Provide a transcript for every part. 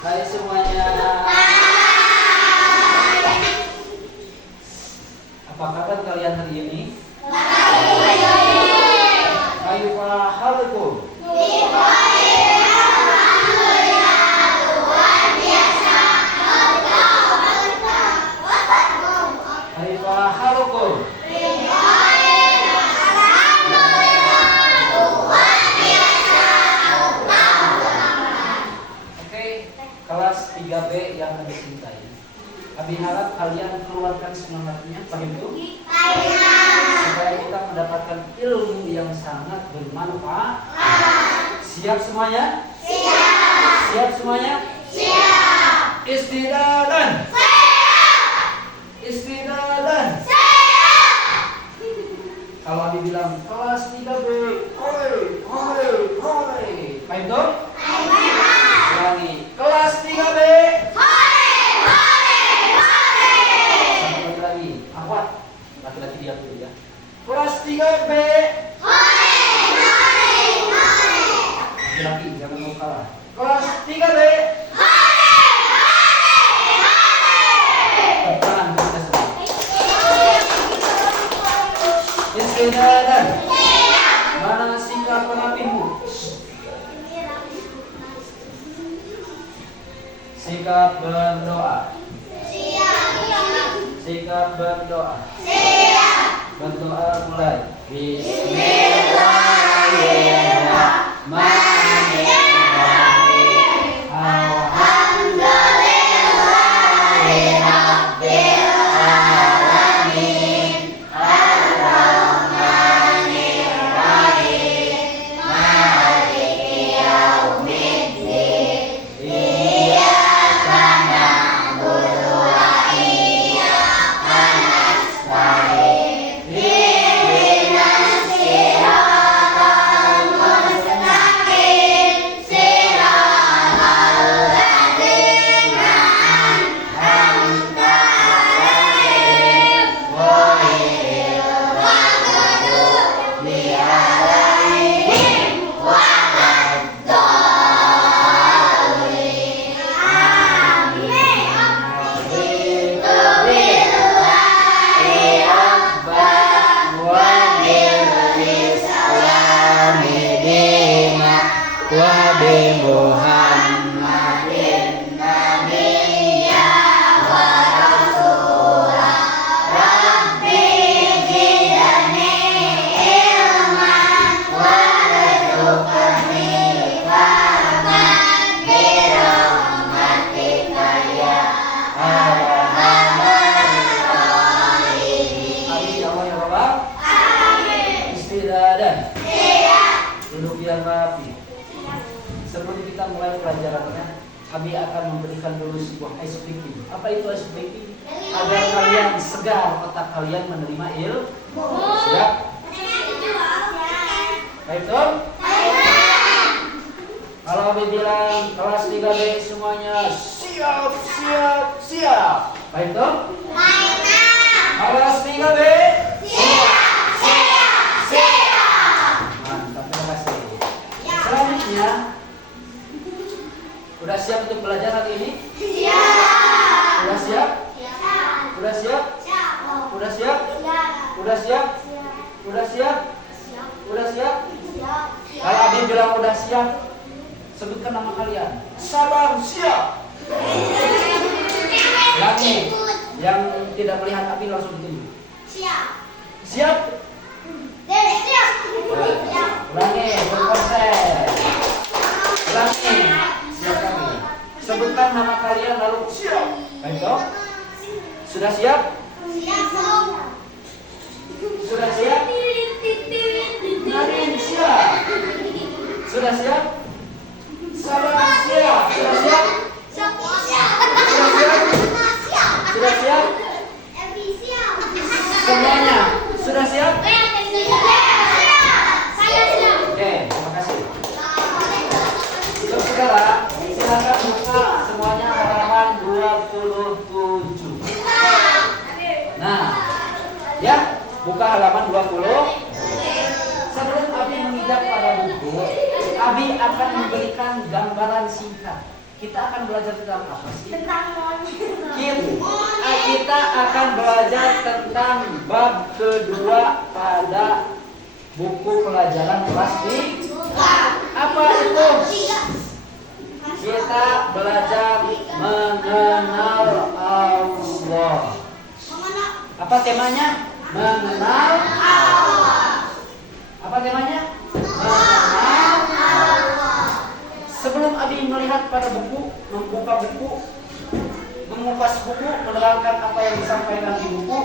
Hai semuanya. Apa kabar kalian hari ini? Kaifa halukum? Kaifa halukum? Kelas 3B yang kami cintai. Kami harap kalian keluarkan semangatnya, paham itu? Supaya kita mendapatkan ilmu yang sangat bermanfaat. Siap semuanya? Siap. Siap semuanya? Siap. Istidadan. Siap. Istidadan. Siap. Kalau Abi bilang kelas 3B, hore, hore, hore. Paham itu? Ulangi. Kelas 3B. Hore, hore, hore. Satu lagi. Awat. Laki-laki dia tuh ya. Kelas 3B. Hore, hore, hore. Laki-laki jangan mau kalah. Kelas 3B. Hore, hore, hore. Tangan kita semua. Istidadan. Mana sikap rapimu? Sikap berdoa. Siap. Sikap berdoa. Siap. Berdoa mulai. Bismillahirrahmanirrahim. Alhamdulillahirabbil alamin. Ar-Rahmanir-Rahim. Maliki yaumiddin. Sebelum kita mulai pelajarannya, kami akan memberikan dulu sebuah ice breaking. Apa itu ice breaking? Agar kalian segar, otak kalian menerima ilmu. Siap? Baik, Tom? Kalau kami bilang kelas 3B semuanya siap, siap, siap. Baik, Tom? Kelas 3B siap, siap, siap. Mantap, terima kasih. Selanjutnya, udah siap untuk belajar hari ini? Siap. Udah siap? Siap. Udah siap? Siap. Udah siap? Siap. Udah siap? Siap. Udah siap? Siap. Udah siap? Siap. Kalau Abi bilang udah siap, sebutkan nama kalian. Sabar siap. Lagi yang tidak melihat Abi langsung ditunjuk. Siap. Siap? Siap. Ulangi, berkonsen. Ulangi. Sebutkan nama kalian lalu siap. Baik, Dok? Sudah siap? Siap, Dok. Sudah siap? Nadine siap. Sudah siap? Sabar siap. Sudah siap? Sudah siap? Sudah siap? Semuanya sudah siap? Oke, terima kasih. Sekarang silakan buka semuanya halaman 27. Nah, ya, buka halaman 20. Sebelum Abi menginjak pada buku, Abi akan memberikan gambaran singkat. kita akan belajar tentang apa sih? Tentang monyet. Kita akan belajar tentang bab kedua pada buku pelajaran kelas 3. Apa itu? Kita belajar mengenal Allah. Apa temanya? Mengenal Allah. Apa temanya? Mengenal Allah. Sebelum Abi melihat pada buku, membuka buku, mengupas buku, menerangkan apa yang disampaikan di buku,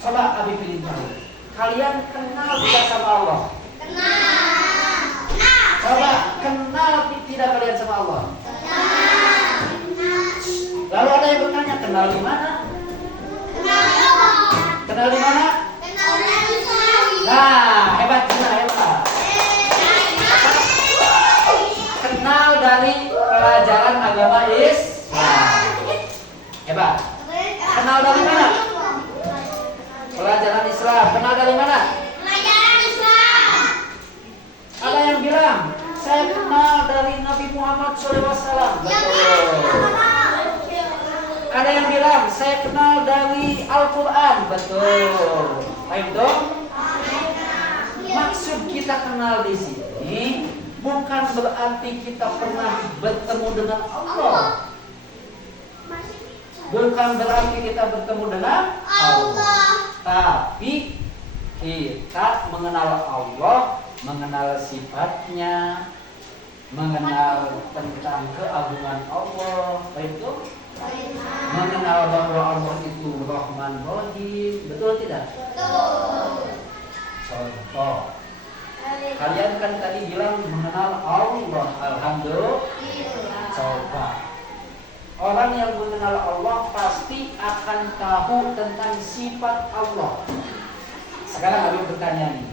coba Abi pilih tahu. Kalian kenal tidak sama Allah? Kenal. Coba kenal tidak kalian sama Allah? Kenal. Lalu ada yang bertanya, kenal di mana? Kenal di mana? Nah, hebat juga, hebat. Kenal dari pelajaran agama Islam. Hebat. Kenal dari mana? Pelajaran Islam. Kenal dari mana? Ada yang bilang, saya kenal dari Nabi Muhammad SAW. Betul. Ada yang bilang, saya kenal dari Al-Quran. Betul. Ayo dong. Maksud kita kenal di sini bukan berarti kita pernah bertemu dengan Allah. Bukan berarti kita bertemu dengan Allah. Tapi kita mengenal Allah, mengenal sifatnya, mengenal tentang keagungan Allah. Itu mengenal bahwa Allah itu Rahman Rahim. Betul tidak? Betul. Contoh, kalian kan tadi bilang mengenal Allah. Alhamdulillah. Coba, orang yang mengenal Allah pasti akan tahu tentang sifat Allah. Sekarang Abi bertanya nih,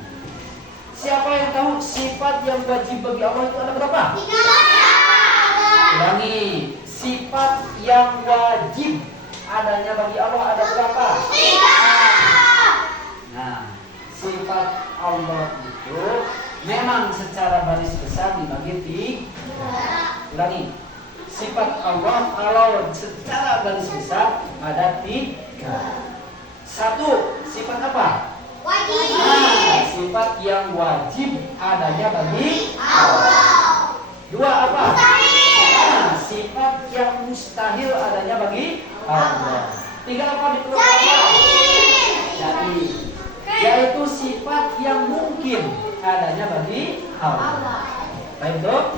siapa yang tahu sifat yang wajib bagi Allah itu ada berapa? 3. Ulangi, sifat yang wajib adanya bagi Allah ada berapa? 3. Nah, sifat Allah itu memang secara garis besar dibagi 3. Ulangi, sifat Allah kalau secara garis besar ada 3. 1, sifat apa? Wajib. Nah, sifat yang wajib adanya bagi Allah. 2, apa? Nah, sifat yang mustahil adanya bagi Allah. 3, apa dikeluarkan? Jadi, yaitu sifat yang mungkin adanya bagi Allah. Baik dok?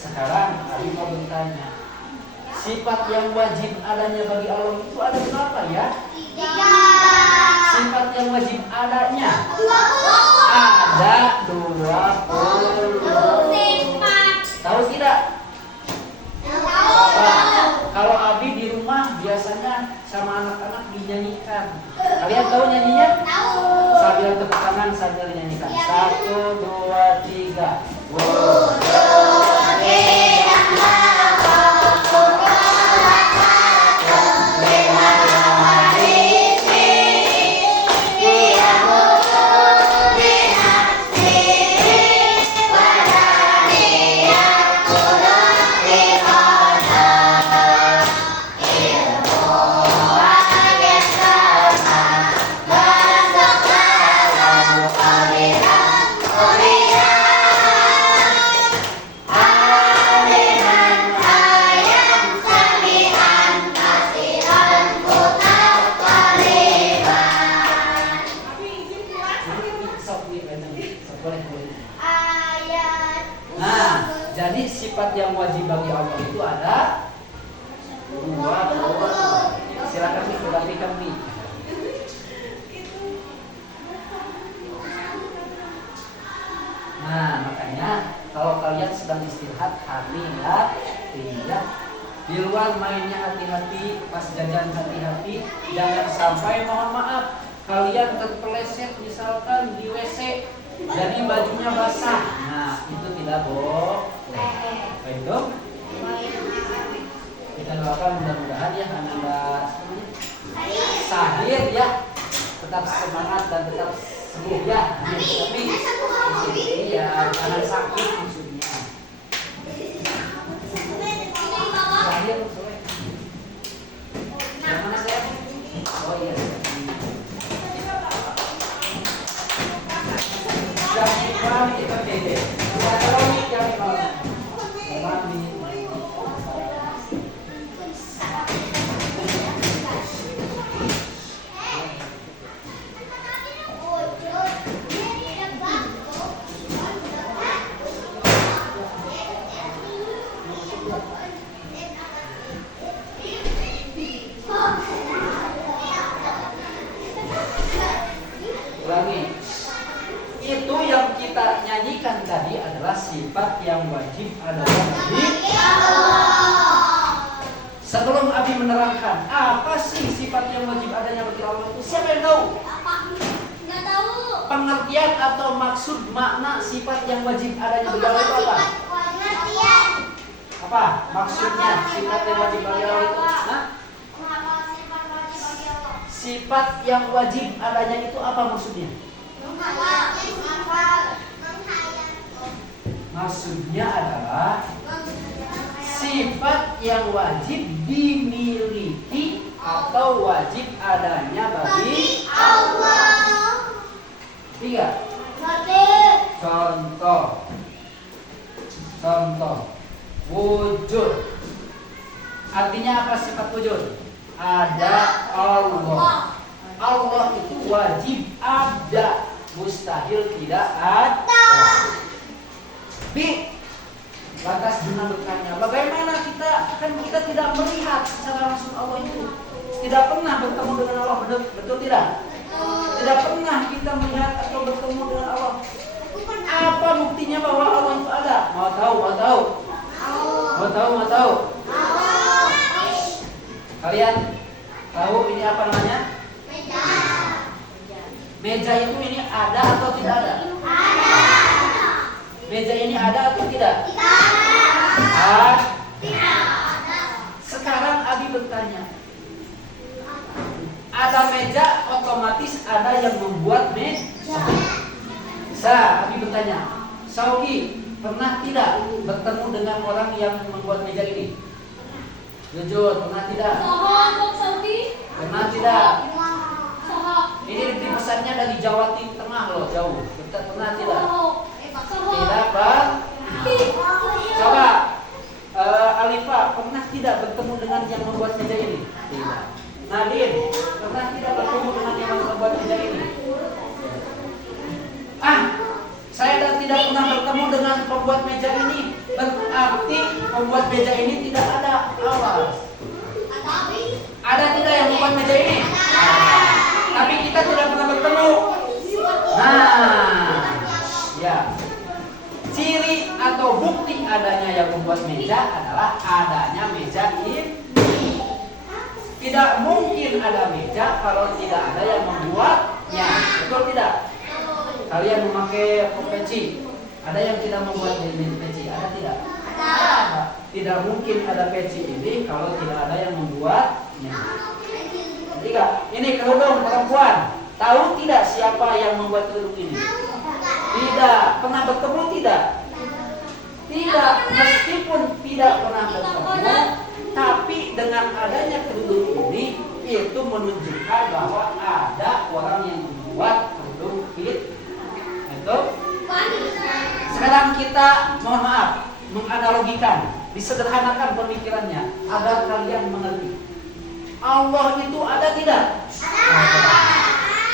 Sekarang Abi mau bertanya, sifat yang wajib adanya bagi Allah itu ada berapa ya? 3. Sifat yang wajib adanya ada 20. Tahu tidak? Kalau Abi di rumah biasanya sama anak-anak dinyanyikan. Kalian tahu nyanyinya? Tahu. Sambil tepuk tangan sambil nyanyikan. 1, 2, 3. Nah, jadi sifat yang wajib bagi Allah itu ada 20. Silakan diperhatikan kami. Nah, makanya kalau kalian sedang istirahat hati-hati ya. Di luar mainnya hati-hati, pas jajan hati-hati, jangan sampai mohon maaf kalian terpeleset misalkan di WC jadi bajunya basah. Nah, itu tidak boleh. Baik dong. Kita doakan mudah-mudahan ya anak-anak Sahir ya tetap semangat dan tetap sembuh ya. Tapi iya, jangan sakit maksudnya. Jangan pamit ke Dede. Kalau jangan pamit. Ulangi. Itu yang kita nyanyikan tadi adalah sifat yang wajib adalah milik Allah. Sebelum Abi menerangkan apa sih sifat yang wajib adanya bagi Allah itu, siapa yang tahu? Nggak tahu. Pengertian atau maksud makna sifat yang wajib adanya bagi Allah itu apa? Pengertian. Apa maksudnya sifat yang wajib bagi Allah itu? Nah, sifat yang wajib adanya itu apa maksudnya? Maksudnya adalah sifat yang wajib dimiliki atau wajib adanya bagi Allah. 3. Contoh wujud. Artinya apa sifat wujud? Ada Allah. Allah itu wajib ada, mustahil tidak ada. B. Lantas Juna bertanya, bagaimana kita tidak melihat secara langsung Allah itu, tidak pernah bertemu dengan Allah, betul tidak? Tidak pernah kita melihat atau bertemu dengan Allah. Apa buktinya bahwa Allah itu ada? Mau tahu? Kalian tahu ini apa namanya? Meja itu ini ada atau tidak ada? Meja ini ada atau tidak? Ada. Sekarang Abi bertanya, ada meja, otomatis ada yang membuat meja. Abi bertanya, Sauki pernah tidak bertemu dengan orang yang membuat meja ini? Jujur, pernah tidak? Pernah tidak? Ini pesannya dari Jawa Tengah loh, jauh. Pernah tidak? Tidak, Pak. Coba Alifa, pernah tidak bertemu dengan yang membuat meja ini? Tidak. Nadine, pernah tidak bertemu dengan yang membuat meja ini? Saya tidak pernah bertemu dengan pembuat meja ini. Berarti pembuat meja ini tidak ada. Awas. Ada tidak yang membuat meja ini? Tapi kita tidak pernah bertemu. Nah, ya. Ciri atau bukti adanya yang membuat meja adalah adanya meja ini. Tidak mungkin ada meja kalau tidak ada yang membuatnya. Betul tidak? Kalian memakai peci, ada yang tidak membuat peci, ada tidak? Ada. Tidak mungkin ada peci ini kalau tidak ada yang membuatnya. Tiga, ini kerudung perempuan. Tahu tidak siapa yang membuat kerudung ini? Tidak. Pernah bertemu tidak? Tidak. Meskipun tidak pernah bertemu, tapi dengan adanya kerudung ini, itu menunjukkan bahwa ada orang yang membuat kerudung itu. Sekarang kita mohon maaf menganalogikan, disederhanakan pemikirannya agar kalian mengerti. Allah itu ada tidak?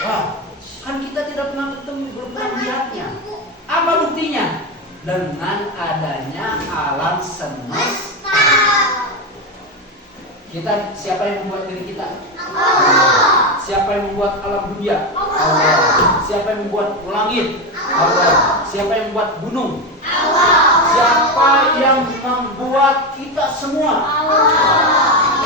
Wah, kan kita tidak pernah bertemu, belum pernah melihatnya. Apa buktinya? Dengan adanya alam semesta. Kita, siapa yang membuat diri kita? Allah. Siapa yang membuat alam dunia? Allah. Siapa yang membuat langit? Allah. Siapa yang membuat gunung? Allah. Siapa yang membuat kita semua? Allah.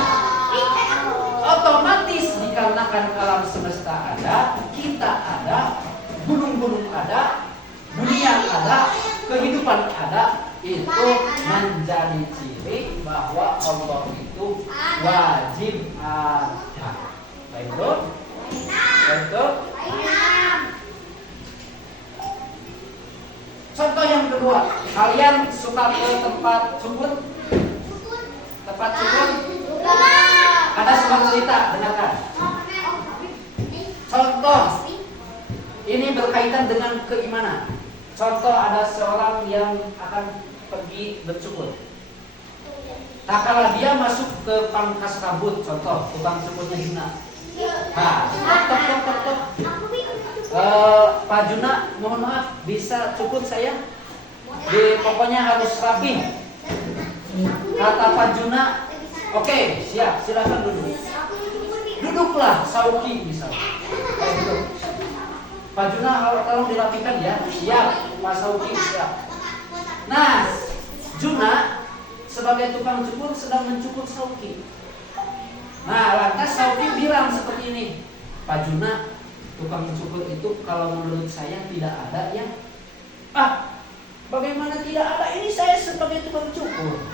Otomatis dikarenakan alam semesta ada, kita ada, gunung-gunung ada, dunia ada, kehidupan ada, itu menjadi ciri bahwa Allah itu wajib ada. Baik, Bro? Baik, Bro? Contoh yang kedua, kalian suka ke tempat sumur? Tempat sumur? Ada sebuah cerita, dengarkan. Contoh, ini berkaitan dengan keimanan. contoh ada seorang yang akan pergi bercukur. Nah, kalau dia masuk ke pangkas rambut, contoh tukang cukurnya Juna. Nah, tok. Pak Juna, mohon maaf, bisa cukur saya? Pokoknya harus rapi. Kata Pak Juna, oke, siap, silakan duduk. Duduklah, Sauki misalnya. Pak Juna, tolong dirapikan ya. Siap, Pak Sauki, siap. Nah, Juna sebagai tukang cukur sedang mencukur Sauki. Nah, lantas Sauki bilang seperti ini, Pak Juna, tukang cukur itu kalau menurut saya tidak ada ya. Bagaimana tidak ada? Ini saya sebagai tukang cukur.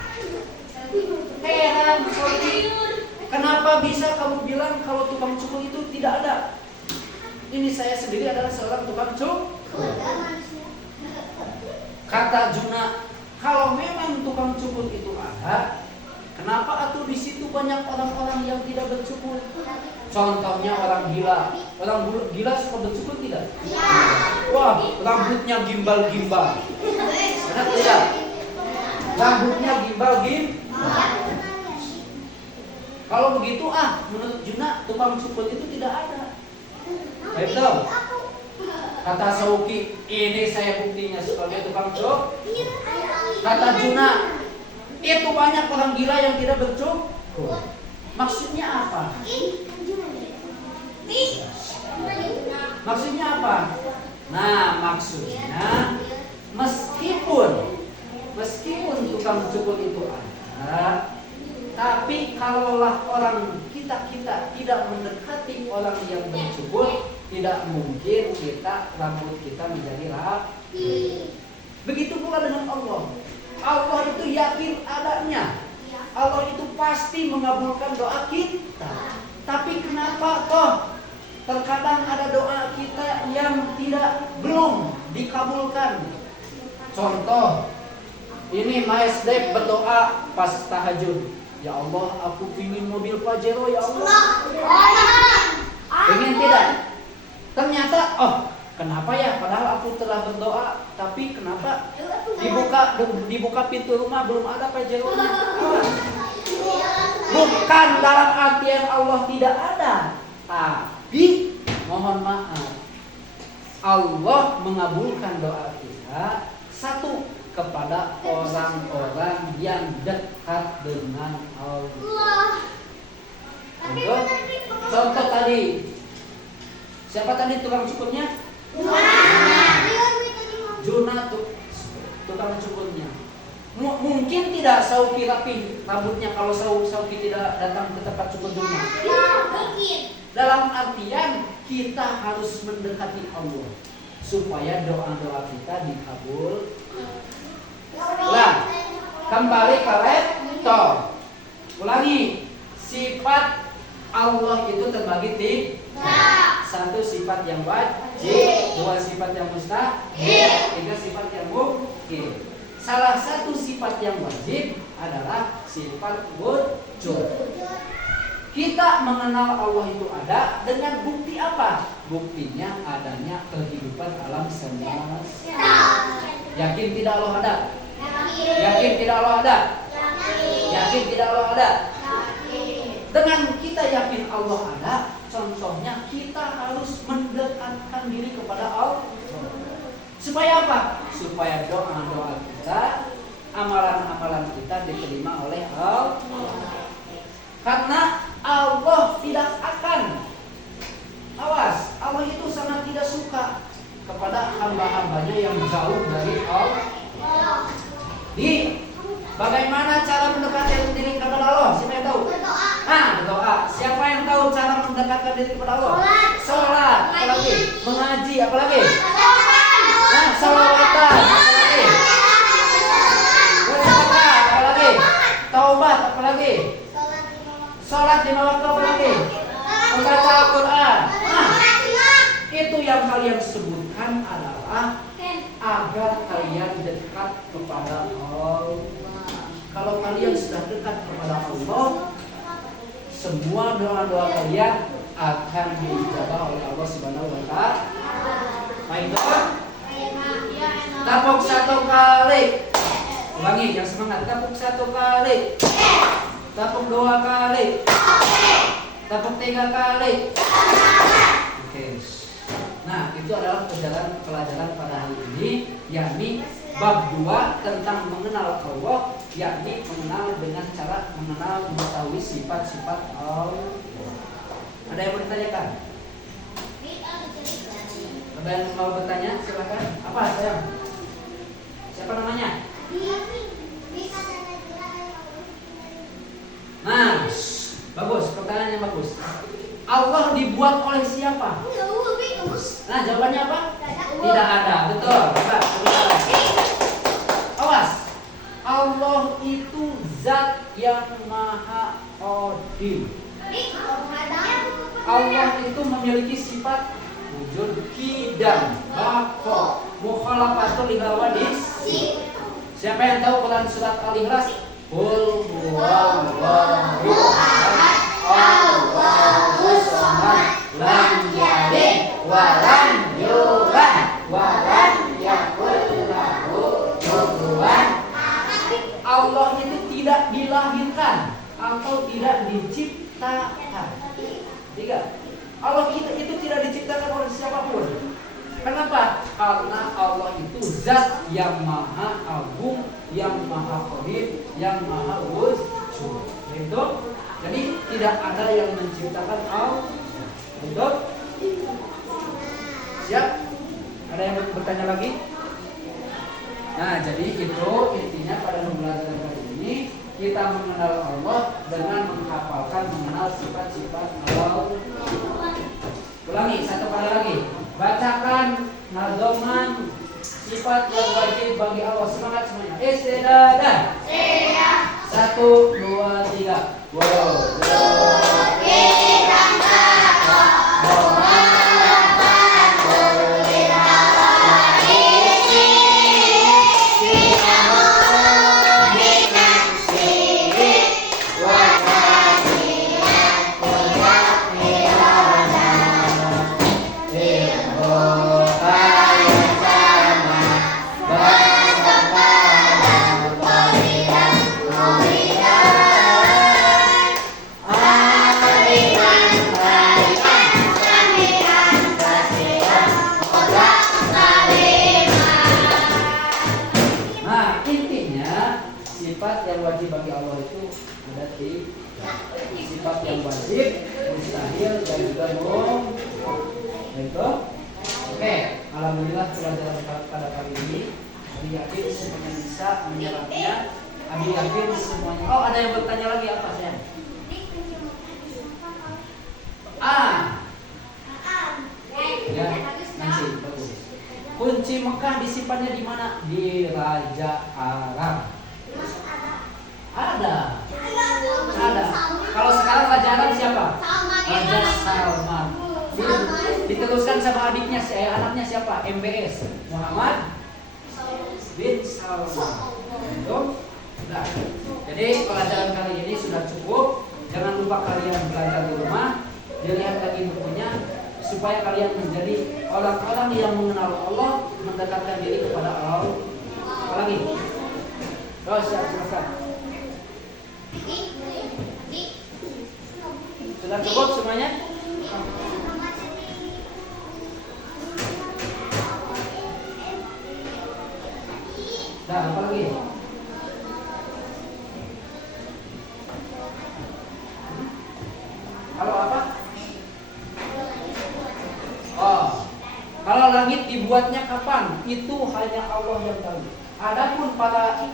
Heran Sauki, kenapa bisa kamu bilang kalau tukang cukur itu tidak ada? Ini saya sendiri adalah seorang tukang cukur. Kata Juna, kalau memang tukang cukur itu ada, kenapa atuh di situ banyak orang-orang yang tidak bercukur? Contohnya orang gila. Orang gila suka bercukur tidak? Wah, rambutnya gimbal-gimbal. Benar tidak? Rambutnya gimbal-gimbal. Kalau begitu menurut Juna tukang cukur itu tidak ada. Betul. Kata Sauki, ini saya buktinya sebagai tukang cukur. Kata Juna, itu banyak orang gila yang tidak bercukur. Maksudnya apa? Maksudnya apa? Nah, maksudnya meskipun tukang cukur itu ada, tapi kalaulah orang kita tidak mendekati orang yang bercukur, tidak mungkin rambut kita menjadi rapi. Begitu pula dengan Allah. Allah itu yakin adanya. Allah itu pasti mengabulkan doa kita. Tapi kenapa terkadang ada doa kita yang belum dikabulkan? Contoh, ini Mas Dep berdoa pas tahajud. Ya Allah, aku ingin mobil Pajero ya Allah. Pengen tidak? Ternyata, kenapa ya? Padahal aku telah berdoa, tapi kenapa dibuka pintu rumah belum ada Pajero-nya? Bukan dalam artian Allah tidak ada, tapi mohon maaf, Allah mengabulkan doa kita satu kepada orang-orang yang dekat dengan Allah. Contoh tadi, siapa tadi tukang cukurnya? Juna tukang cukurnya. Mungkin tidak Sauki rapi rambutnya kalau Sauki tidak datang ke tempat cukur Juna. Dalam artian kita harus mendekati Allah supaya doa-doa kita dikabul. Nah, kembali ke laptop. Ulangi, sifat Allah itu terbagi tiga. Satu sifat yang wajib, dua sifat yang mustahil, tiga sifat yang mungkin. Salah satu sifat yang wajib adalah sifat wujud. Kita mengenal Allah itu ada dengan bukti apa? Buktinya adanya kehidupan alam semesta. Yakin tidak Allah ada? Yakin tidak Allah ada? Yakin tidak Allah ada? Dengan kita yakin Allah ada, contohnya kita harus mendekatkan diri kepada Allah. Supaya apa? Supaya doa-doa kita, amalan-amalan kita diterima oleh Allah. Karena Allah tidak akan, awas, Allah itu sangat tidak suka kepada hamba-hambanya yang jauh dari Allah. Bagaimana cara mendekatkan diri kepada Allah? Siapa yang tahu? Berdoa. Siapa yang tahu cara mendekatkan diri kepada Allah? Sholat. Apalagi? Mengaji. Apalagi? Sholawatan. Apalagi? Bersedekah. Apalagi? Taubat. Apalagi? Sholat 5 waktu. Apalagi? Membaca Al-Quran. Itu yang kalian sebutkan adalah agar kalian dekat kepada Allah. Kalau kalian sudah dekat kepada Allah, semua doa-doa kalian akan dijawab oleh Allah Subhanahu wa Ta'ala. Baik, Tepuk 1 kali. Ulangi yang semangat. Tepuk 1 kali. Tepuk 2 kali. Tepuk 3 kali. Oke. Nah, itu adalah pelajaran pada hari ini, yakni bab 2 tentang mengenal Allah, yakni mengenal dengan cara mengenal mengetahui sifat-sifat Allah. Ada yang mau ditanyakan? Ada yang mau bertanya? Silakan. Apa sayang? Siapa namanya? Nah, bagus, pertanyaannya bagus. Allah dibuat oleh siapa? Nah, jawabannya apa? Tidak ada, betul. Awas. Allah itu zat yang maha qadir. Allah itu memiliki sifat wujud, qidam, baqa, mukhalafatul lihawadis. Siapa yang tahu Quran surat Al-Ikhlas? Qul huwallahu ahad, Allahus samad, lam yalid wa lam yulad wa lam yakul lahu kufuwan ahad. Allah itu tidak dilahirkan atau tidak diciptakan. Tiga. Allah itu tidak diciptakan oleh siapapun. Kenapa? Karena Allah itu zat yang maha agung, yang maha qadir, yang maha wujud. Itu. Jadi tidak ada yang menciptakan Allah. Betul? Siap? Ada yang bertanya lagi? Nah, jadi itu intinya pada pembelajaran kali ini kita mengenal Allah dengan menghafalkan mengenal sifat-sifat Allah. Ulangi satu kali lagi. Bacakan nazoman sifat yang wajib bagi Allah. Semangat semuanya. Istidadah. Siap. 1, 2, 3. Sifat yang wajib bagi Allah itu ada sifat yang wajib, mustahil dan juga itu. Oke, alhamdulillah pelajaran pada kali ini. Abi yakin semuanya bisa menyerapnya. Abi yakin semuanya. Oh, ada yang bertanya lagi apa saya? Ya, nanti bagus. Kunci Mekah disimpannya di mana? Di Raja Arab. Ada. Kalau sekarang Raja Arab siapa? Raja Salman. Diteruskan sama adiknya, anaknya siapa? MBS Muhammad bin Salman. Nah, jadi pelajaran kali ini sudah cukup. Jangan lupa kalian belajar di rumah. Dilihat lagi bukunya supaya kalian menjadi orang-orang yang mengenal Allah, mendekatkan diri kepada Allah. Apalagi? Terus silakan. Sudah cukup semuanya? Nah, apa lagi? Kalau apa? Oh, kalau langit dibuatnya kapan? Itu hanya Allah yang tahu. Adapun para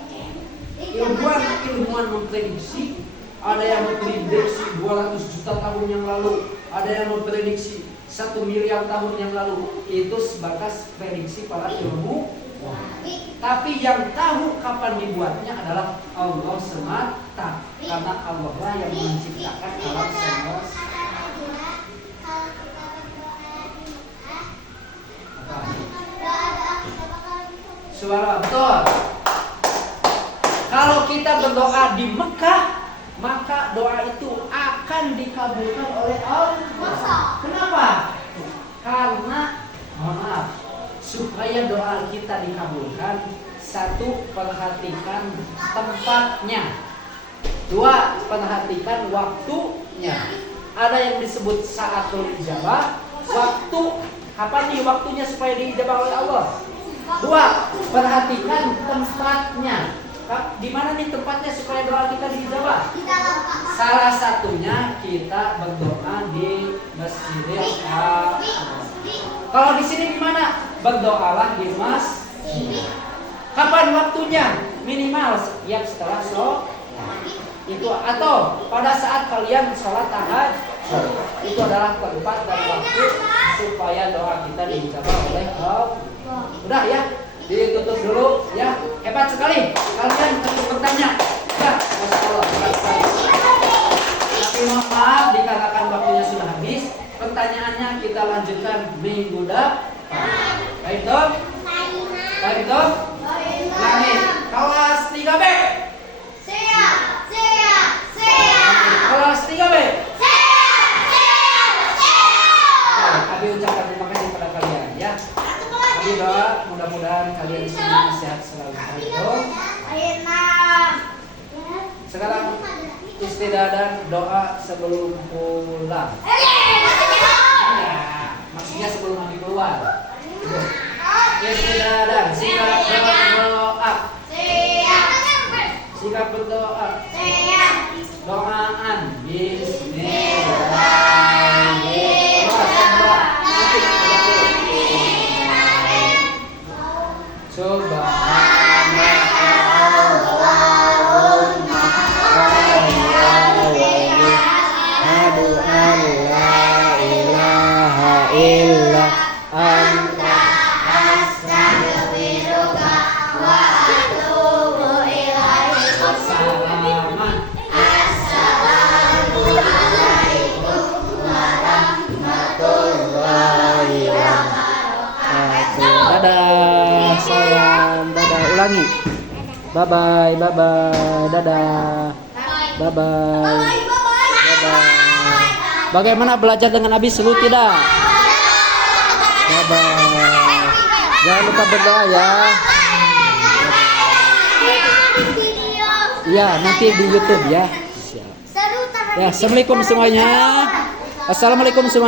ilmuwan memprediksi, ada yang memprediksi 200 juta tahun yang lalu, ada yang memprediksi 1 miliar tahun yang lalu. Itu sebatas prediksi para ilmu. Tapi yang tahu kapan dibuatnya adalah Allah semata, karena Allah lah yang menciptakan alam semesta. Suara betul. Kalau kita berdoa di Mekah, maka doa itu akan dikabulkan oleh Allah. Kenapa? Karena, mohon maaf, supaya doa kita dikabulkan, satu, perhatikan tempatnya. Dua, perhatikan waktunya. Ada yang disebut saatul ijabah, waktu. Kapan nih waktunya supaya diijabah oleh Allah? Dua, perhatikan tempatnya. Di mana nih tempatnya supaya doa kita diijabah? Salah satunya kita berdoa di Masjidil Haram. Kalau di sini di mana? Berdoalah di masjid. Kapan waktunya? Minimal setiap setelah sholat. Itu atau pada saat kalian sholat tahajud. Itu adalah tempat dan waktu supaya doa kita diijabah oleh Allah. Udah ya, ditutup dulu ya. Hebat sekali kalian terus bertanya. Ya, Masya Allah. Tapi mohon maaf dikarenakan waktunya sudah habis. Pertanyaannya kita lanjutkan minggu depan. Baik dong? Baik dong? Langit kelas 3B. Kelas 3B. Abi ucapkan terima kasih kepada kalian ya. Abi doa mudah-mudahan kalian semua sehat selalu. Baik dong? Sekarang istiadat dan doa sebelum pulang. Ya, maksudnya sebelum Abi keluar. Istiadat, sikap berdoa. Sikap berdoa. Doaan. Dadah, sayang. Dadah, ulangi. Bye bye, bye bye. Dadah. Bye bye. Bye bye. Bagaimana belajar dengan Abi seru tidak? Bye bye. Jangan lupa berdoa ya. Iya, nanti di YouTube ya. Ya, assalamualaikum semuanya. Assalamualaikum semuanya.